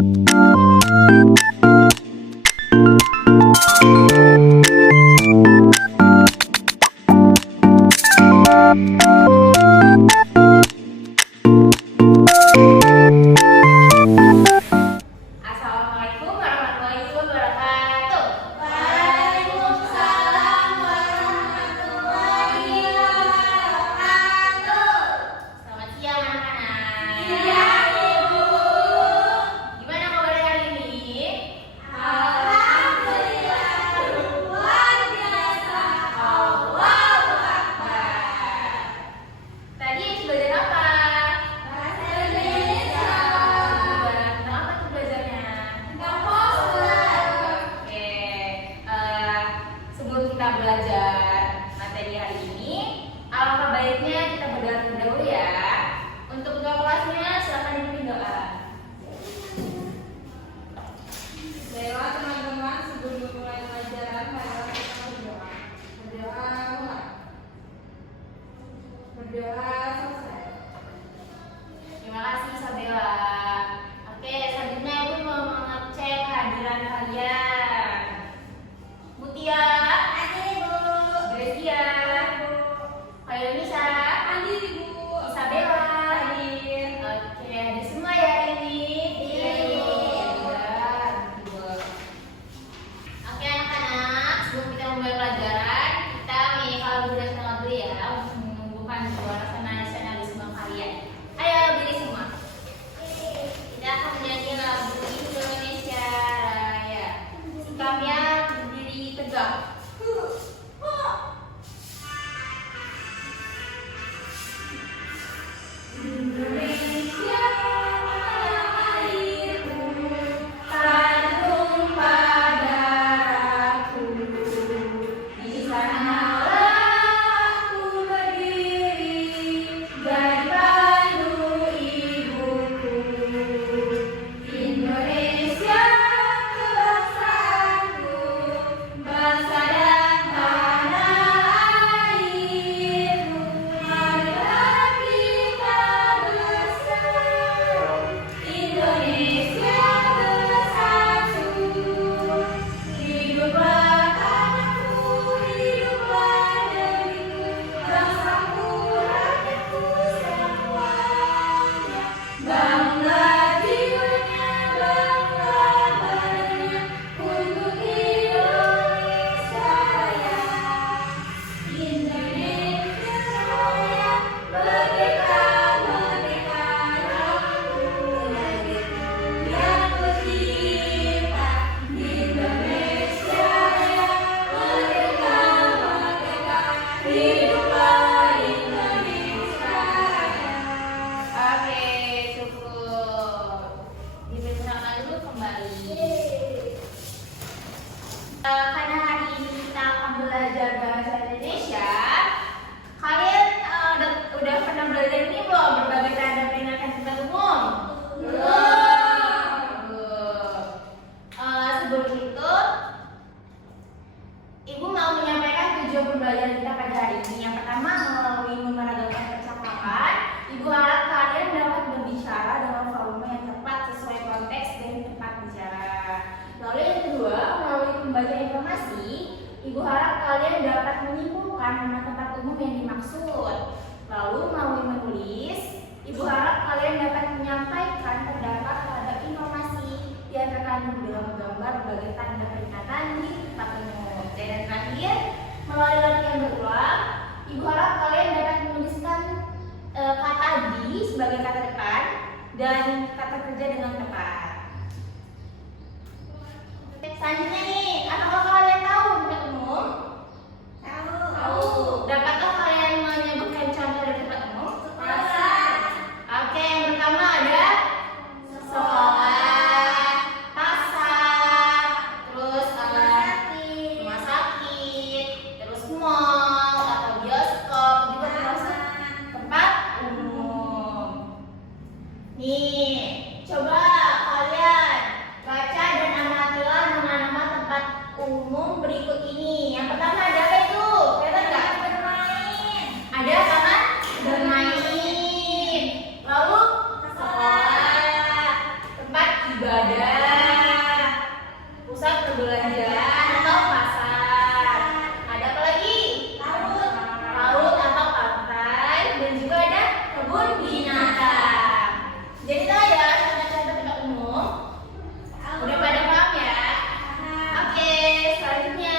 Assalamualaikum warahmatullahi wabarakatuh. Waalaikumsalam warahmatullahi wabarakatuh. Selamat siang anak-anak. Siang, Ibu. Gimana kabarnya hari ini? Alhamdulillah luar biasa. Allahu Akbar. Tadi belajar apa? Bahasa Indonesia. Tentang apa tuh belajarnya? Tentang poster. Oke, sebelum kita belajar materi hari ini, alangkah baiknya kita berdoa terlebih dahulu ya. Untuk ketua kelasnya silakan dipimpin doa. Baiklah teman-teman, sebelum memulai pelajaran, marilah kita berdoa. Berdoa mulai. Berdoa selesai. Terima kasih Sabella. Oke, selanjutnya Ibu mau mengecek kehadiran kalian. Mutia, Hadir, Ibu. Gracia, Kak Nisa, Hadir Ibu. Isabella, hadir. Oke, hadir semua ya hari ini. Hadir. Oke anak-anak, sebelum kita memulai pelajaran, kita menyapa budaya semangat dulu ya untuk menumbuhkan jiwa rasa nasionalisme kalian. Ayo berdiri semua. Kita akan menyanyi lagu Indonesia Raya. Sikapnya berdiri tegak. Indonesia airku, tanah padaku. Di sanalah aku berdiri, dari pandu ibuku. Indonesia kebangsaanku, bangsa dan tanah airku. Marilah kita bersatu, Indonesia bersatu. Hiduplah tanahku, hiduplah negeriku, bangsaku, rakyatku semuanya. Bangunlah jiwanya, bangunlah badannya, untuk Indonesia Raya. Indonesia Raya, merdeka, merdeka, rakyatku negeriku yang tercinta. Indonesia Raya, merdeka, merdeka, hiduplah Indonesia Raya. Oke, cukup. Dipersilakan dulu kembali. Karena hari ini kita akan belajar bahasa Indonesia, kalian udah pernah belajar ini belum? Berbagai tanda peringatan tempat umum? Belum. Sebelum itu, Ibu mau menyampaikan tujuan pembelajaran kita pada hari ini. Yang pertama, melalui memeragakan percakapan, Ibu harap kalian dapat berbicara dengan volume yang tepat sesuai konteks dan tempat bicara. Lalu yang kedua, melalui pembacaan informasi, Ibu harap kalian dapat menyimpulkan nama tempat umum yang dimaksud. Lalu melalui menulis, Ibu harap kalian dapat menyampaikan pendapat terhadap informasi yang terkandung dalam gambar berbagai tanda peringatan di tempat umum. Dan yang terakhir, melalui latihan berulang, Ibu harap kalian dapat menuliskan kata di sebagai kata depan dan kata kerja dengan tepat. Selanjutnya nih, apakah kalian tahu tempat umum? Tahu. Dapatkah kalian menyebutkan contoh dari tempat umum? Oke, yang pertama ada sekolah, pasar, terus rumah sakit, terus mall atau bioskop, juga termasuk tempat umum. Nih, ibadah, pusat perbelanjaan atau pasar. Ada apa lagi? Laut atau pantai, dan juga ada kebun binatang. Jadi tahu ya contoh-contoh tempat umum. Udah pada paham ya? Oke, selanjutnya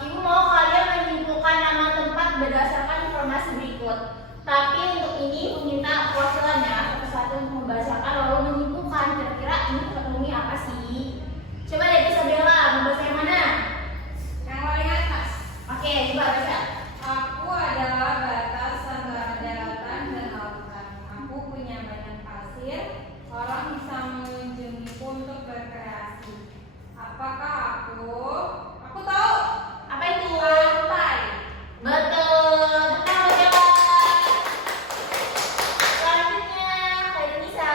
Ibu mau kalian menyimpulkan nama tempat berdasarkan informasi berikut. Tapi untuk ini Ibu minta perwakilannya satu-satu untuk membacakan lalu menyimpulkan kira-kira ini tempat umumnya apa sih? Coba dari Isabella, membaca yang mana? Yang paling atas. Oke, coba baca. Aku adalah batas antara daratan dan lautan. Aku punya banyak pasir. Orang bisa mengunjungiku untuk berkreasi. Apakah aku? Aku tahu. Apa itu? Pantai. Betul, betul Bella. Selanjutnya, Kak Nisa.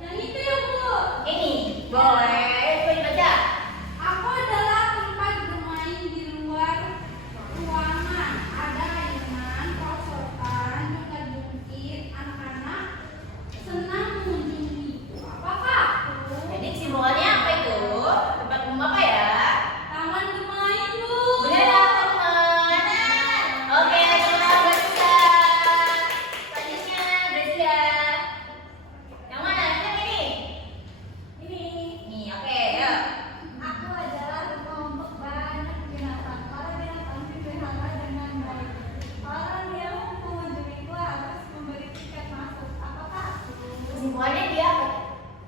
Yang itu ya Bu. Ini, boleh. Coba dibaca. Aku adalah tempat bermain di luar ruangan. Ada mainan, rosokan, juga bukit. Anak-anak senang mengunjungiku. Apakah aku? Jadi kesimpulannya apa itu? Tempat umum apa ya? Taman bermain Bu. Benar, teman. Oke, teman Gracia. Selanjutnya, Gracia. Yang mana? Yang ini? Ini. Nih, oke, ya. Aku adalah kelompok banyak binatang. Para binatang dipelihara dengan baik. Orang yang mengunjungiku harus memberi tiket masuk. Apakah aku? Kesimpulannya dia apa?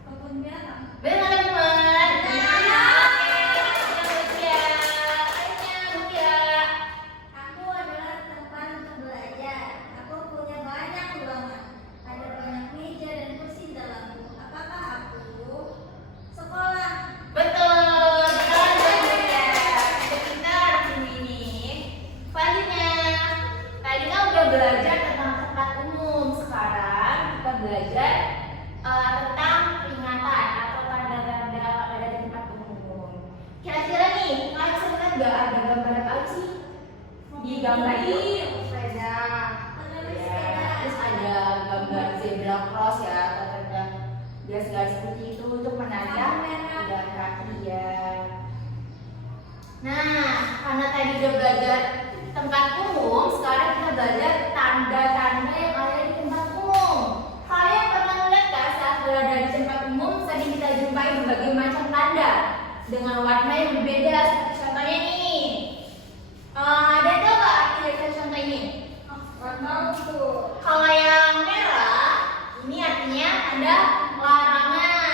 Kebun binatang. Benar, teman. Oke, yang Gracia. Akhirnya, Mutia. Aku adalah tempat untuk belajar. Aku punya banyak ruangan. Ada banyak meja dan kursi di dalamku. Apakah aku? Sekolah. Betul, betul Mutia. Pintar ini. Selanjutnya, tadi kan udah belajar tentang tempat umum. Sekarang kita belajar tentang peringatan atau tanda-tanda ada di tempat umum. Kira-kira nih, kalian bisa lihat nggak ada gambar apa sih di gambar ini? Sepeda. Ya, terus ada gambar zebra cross ya, atau tanda garis-garis seperti itu untuk menanda jalan kaki ya. Nah, karena tadi udah belajar tempat umum, sekarang kita belajar tanda-tanda yang ada di tempat umum. Kalian pernah melihat nggak saat berada di tempat umum sering kita jumpai berbagai macam tanda dengan warna yang berbeda seperti contohnya nih. Ada tuh nggak arti dari contoh ini? Warna Bu. Kalau yang merah, ini artinya tanda larangan.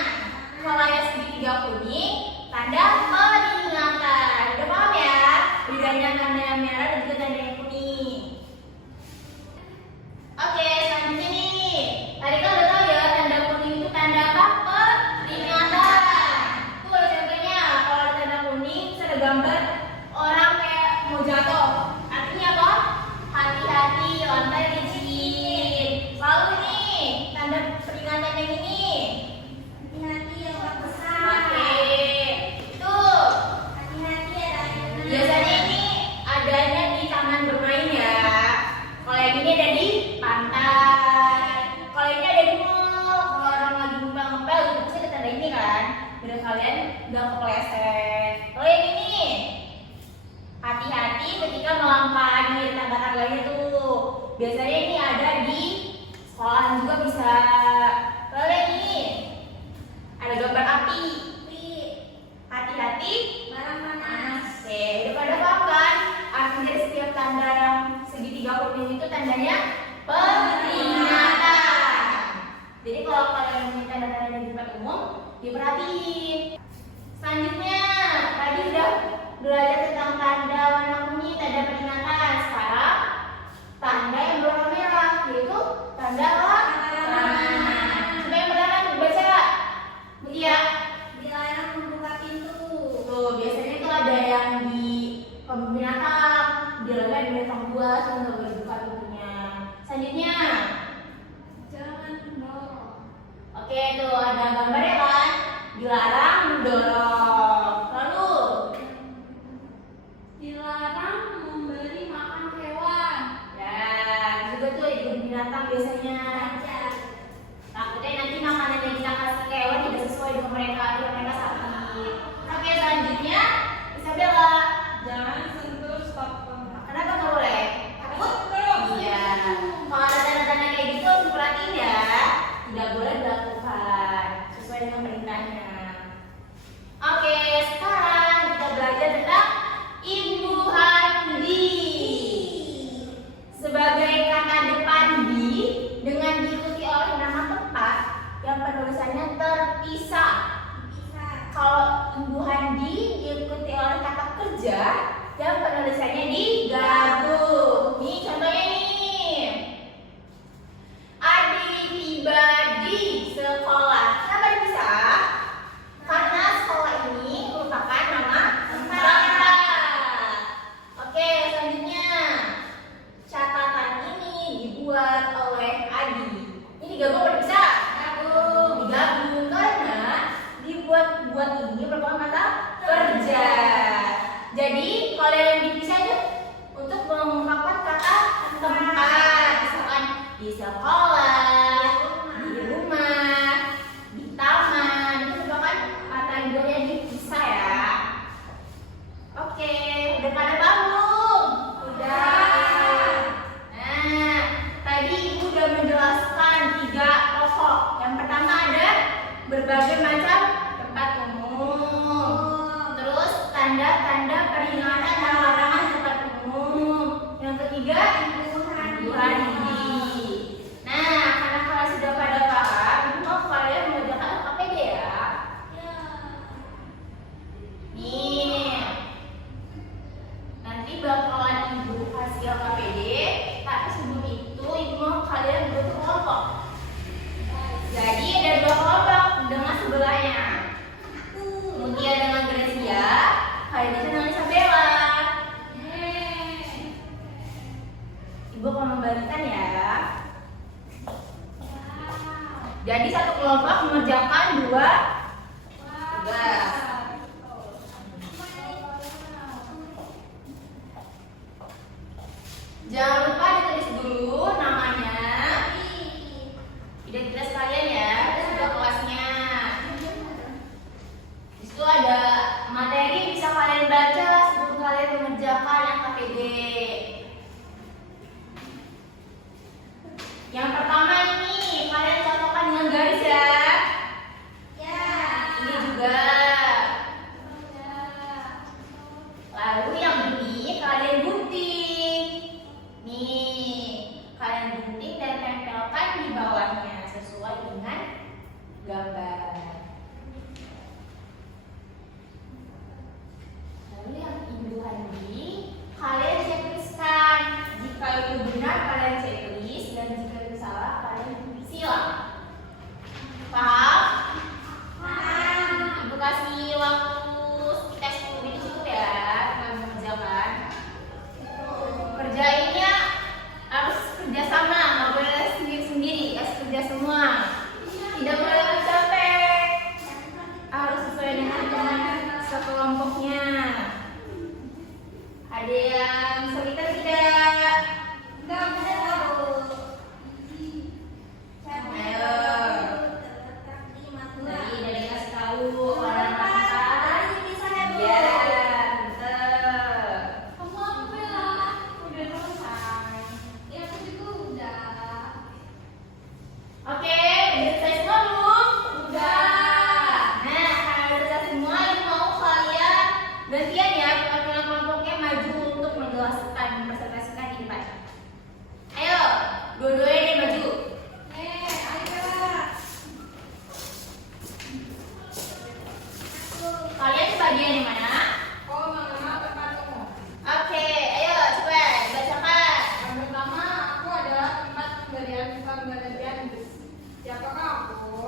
Kalau yang segitiga kuning, tanda peringatan. Udah paham ya? Bedanya tanda yang merah dan juga tanda yang kuning. Oke, selanjutnya nih. Tadi kan udah tahu ya, tanda kuning itu tanda apa? Peringatan. Tuh ada contohnya. Kalau ada tanda kuning, bisa ada gambar orang kayak mau jatuh. Artinya apa? Hati-hati, lantai licin. Lalu nih, tanda peringatan yang ini. Hati-hati ya Pak besar. Oke, tuh. Hati-hati ada ayunan. Biasanya ini adanya di taman bermain ya. Kalau yang ini ada di pantai. Kalau ini ada di mall. Kalau orang lagi ngepel-ngepel, gitu pasti ada tanda ini kan. Biar kalian nggak kepleset. Kalau yang ini, hati-hati ketika melangkahi tangga-tangganya tuh. Biasanya ini ada di sekolahan juga bisa. Lalu yang ini ada gambar api. Hati-hati Barang panas. Oke, udah pada paham kan? Arti dari setiap tanda yang segitiga kuning itu tandanya peringatan. Jadi kalau kalian punya tanda-tanda di tempat umum, diperhatiin. Selanjutnya, tadi udah belajar tentang tanda warna kuning, tanda peringatan. Sekarang tanda yang berwarna merah, yaitu tanda larangan. Coba yang pertama dibaca, Mutia. Dilarang membuka pintu. Tuh, biasanya itu ada yang di kebun binatang, dilarang binatang buas, kan nggak boleh buka pintunya. Selanjutnya, Jangan mendorong. oke tuh ada gambarnya kan, dilarang mendorong. Lalu, Dilarang memberi makan hewan. ya juga tuh di kebun binatang biasanya. Belajar. Takutnya sesuai dengan perintahnya. Oke, sekarang kita belajar tentang Ibu Handi. Sebagai kata depan di dengan diikuti oleh nama tempat yang penulisannya terpisah. Kalau Ibu Handi diikuti oleh kata kerja yang penulisannya digabung. Nih contohnya nih. Adi tiba di sekolah. Kenapa dipisah? Karena sekolah ini merupakan nama tempat. Oke, selanjutnya catatan ini dibuat oleh Adi. Ini digabung atau dipisah? Digabung karena dibuat ini merupakan kata kerja. Jadi kalau yang dipisah itu untuk mengungkapkan kata tempat, misalkan di sekolah, di rumah, di taman, itu merupakan kata yang boleh dipisah ya. Oke, udah pada paham belum? Udah. Nah, tadi Ibu udah menjelaskan 3 pokok. Yang pertama ada berbagai macam tempat umum. Terus tanda-tanda peringatan dan larangan tempat umum. Yang ketiga, Ibu Handi. Nah, karena kalian sudah pada paham, Ibu mau kalian mengerjakan LKPD ya. Nih, nanti bakalan Ibu kasih LKPD, tapi sebelum itu Ibu mau kalian bentuk kelompok. Jadi ada 2 kelompok dengan sebelahnya. Mutia dengan Gracia, Kalian dengan Isabella. Ibu akan membagikan ya. Jadi satu kelompok mengerjakan 2 tugas. Jangan lupa ditulis dulu namanya, identitas kalian ya, terus juga kelasnya. Di situ ada materi yang bisa kalian baca sebelum kalian mengerjakan yang KPD. Yang pertama ini kalian cocokkan dengan garis ya. Ini juga. Lalu yang ini kalian gunting. Nih, kalian gunting dan tempelkan di bawahnya sesuai dengan gambar. Lalu yang Ibu Handi, kalian checklistkan. Jika itu benar kalian checklist dan jika itu salah kalian silang. Paham? Ibu kasih waktu sekitar 10 menit cukup ya kalian mengerjakan. Kerjainnya harus kerjasama, nggak boleh sendiri-sendiri, harus kerja semua. Tidak boleh capek, harus sesuai dengan sekelompoknya. Ada yang soliter tidak? Enggak bisa, Bu. Ayo. Dari kasih tahu orang lakukan. Ya, betul. Kamu apa ya? Udah selesai. Ya, aku juga udah. Oke, udah selesai semua belum? Udah. Nah, karena udah selesai semua, Ibu mau kalian gantian ya, kelompoknya maju untuk menjelaskan, mempresentasikan di depan. Ayo, dua-duanya nih maju. Ayo. Kalian di bagian yang mana? Oh, mengenal tempatmu. Oke, ayo coba bacakan. Yang pertama, aku adalah tempat pembelajaran bus. Siapakah aku?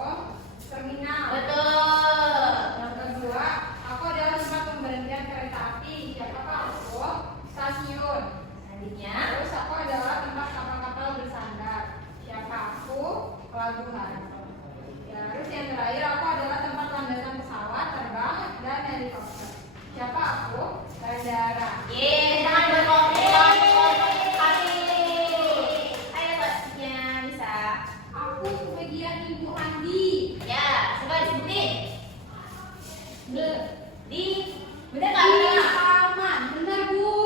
Terminal. Betul. Yang kedua, aku adalah tempat pemberhentian kereta api. Siapakah aku? Stasiun. Selanjutnya, Terus aku adalah tempat kapal-kapal bersandar. Siapa aku? Pelabuhan. Ya, terus yang terakhir, aku adalah tempat landasan pesawat, terbang, dan helikopter. Siapa aku? Bandara. jangan berkompetisi. Ayo selanjutnya bisa. Aku bagian Ibu Handi. Ya, coba disebutin. Di, bener nggak? Di Bener nggak? taman. Benar, Bu.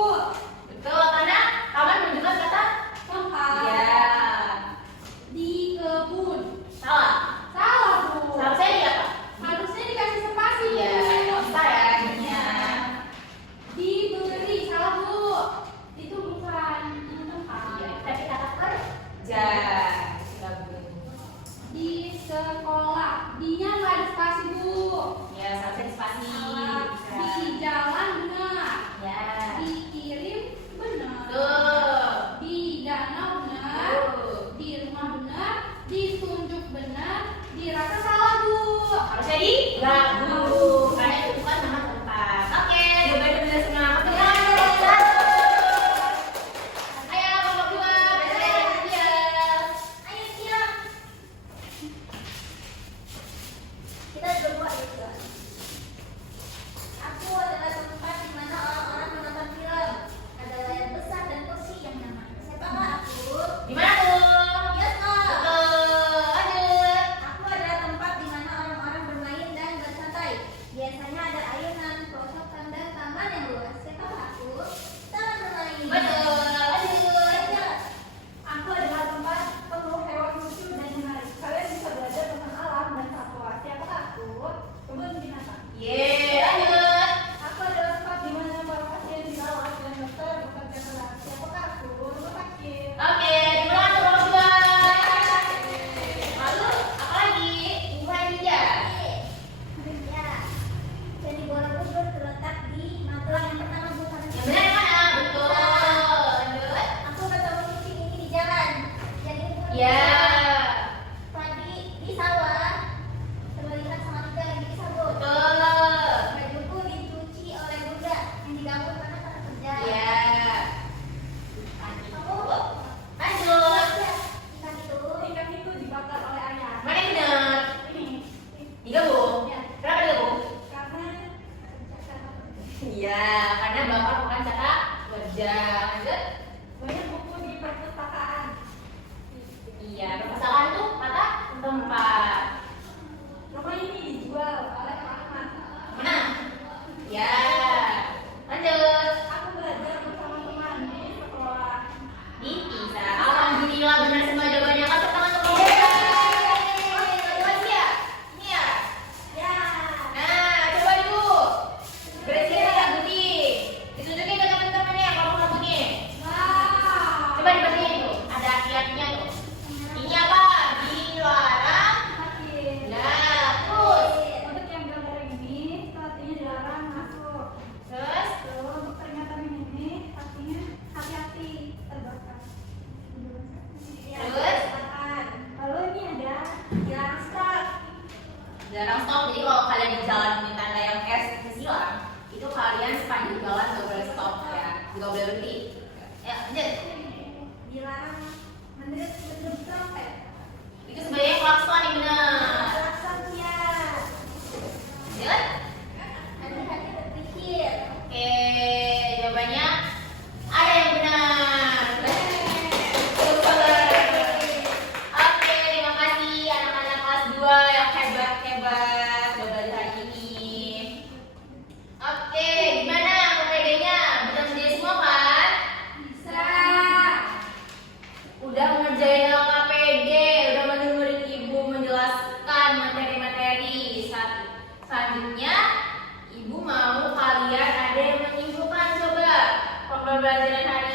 Betul, karena taman menunjukkan kata Tempat. ya. Di kebun. Salah. Salah, Bu. Seharusnya di apa? sekolah. Di-nya nggak ada spasi, Bu. Ya, seharusnya spasi. Salah. Bisa. Di jalan benar. Ya. Dikirim benar. Tuh. Di danau benar. Tuh. Di rumah benar. Ditunjuk benar. Dirasa salah, Bu. Harusnya di lagu. Karena itu bukan nama tempat. Oke, jawabannya benar semua. Benar. Ayo, kelompok 2. Berarti dia. Ayo siap. Kita berdua itu. Aku adalah tempat di mana orang-orang menonton film. Ada layar besar dan kursi yang nyaman. Siapakah aku? Di mana tuh? Bioskop. Betul. Lanjut. Aku adalah tempat di mana orang-orang bermain dan bersantai. Biasanya ada ayunan, perosotan, dan taman yang luas. Siapakah aku? Taman bermain. Betul. Lanjut. Aku adalah tempat penuh hewan lucu dan menarik. Kalian bisa belajar tentang alam dan satwa. Siapakah aku? Kebun binatang. Yeay, lanjut. Aku adalah tempat di mana para pasien dirawat dan dokter bekerja keras. Siapakah aku? Rumah sakit. Oke, dimulai untuk kelompok 2. Lalu, apa lagi? Dimulai dia. Ya. Candi Borobudur terletak di Magelang yang pertama bukan. Yang benar yang mana? Betul. Lanjut. Aku ketemu kucing ini di jalan. Jadi Ya. tadi di sawah terlihat sama tiga lagi di sabun. Betul. Bajuku dicuci oleh Bunda yang digabung karena tak kerja. Ya. Kamu Lanjut. ikan itu Ikan itu dibakar oleh ayah. Mana yang benar? Ini. Digabung. Ya. Kenapa digabung? Karena Iya, karena bapak bukan cara kerja. Lanjut. banyak buku di perpustakaan. Iya, perpustakaan itu kata tempat. Rumah ini dijual oleh Ahmad. Mana? Ya. Lanjut. Aku belajar bersama teman di sekolah. Bisa. Alhamdulillah benar semua jawabannya. Kasih tangan untuk kamu. Jawaban dia. Ini ya. ya. Nah, coba dulu. Bersihin ya, Budi. Ditunjukin ke teman-temannya yang kamu lakuin. Wow. Coba dibersihin tuh. Ada aki-akinya tuh. Ini apa? Dilarang. Sakit. Nah, terus. Untuk yang gambar ini, artinya dilarang masuk. Terus. Terus untuk peringatan ini, artinya hati-hati terbakar. Terus. Lalu ini ada dilarang start. Jarang stop. Jadi kalau kalian di jalan di tanda yang S silang, itu kalian sepanjang jalan gak boleh stop ya. Gak boleh berhenti. Ya, lanjut. Dilarang mendem trompet. Itu sebenarnya klakson yang benar. Klakson ya. Lanjut. Hati-hati berpikir. Oke, jawabannya ada yang benar. Super. Oke, terima kasih anak-anak kelas 2 yang hebat-hebat udah belajar hari ini. Oke, gimana PPD-nya? Bisa sendiri semua kan? Bisa. Udah ngerjain LKPD, udah mendengarin ibu menjelaskan materi-materi. Selanjutnya, ibu mau kalian ada yang menyimpulkan coba pembelajaran hari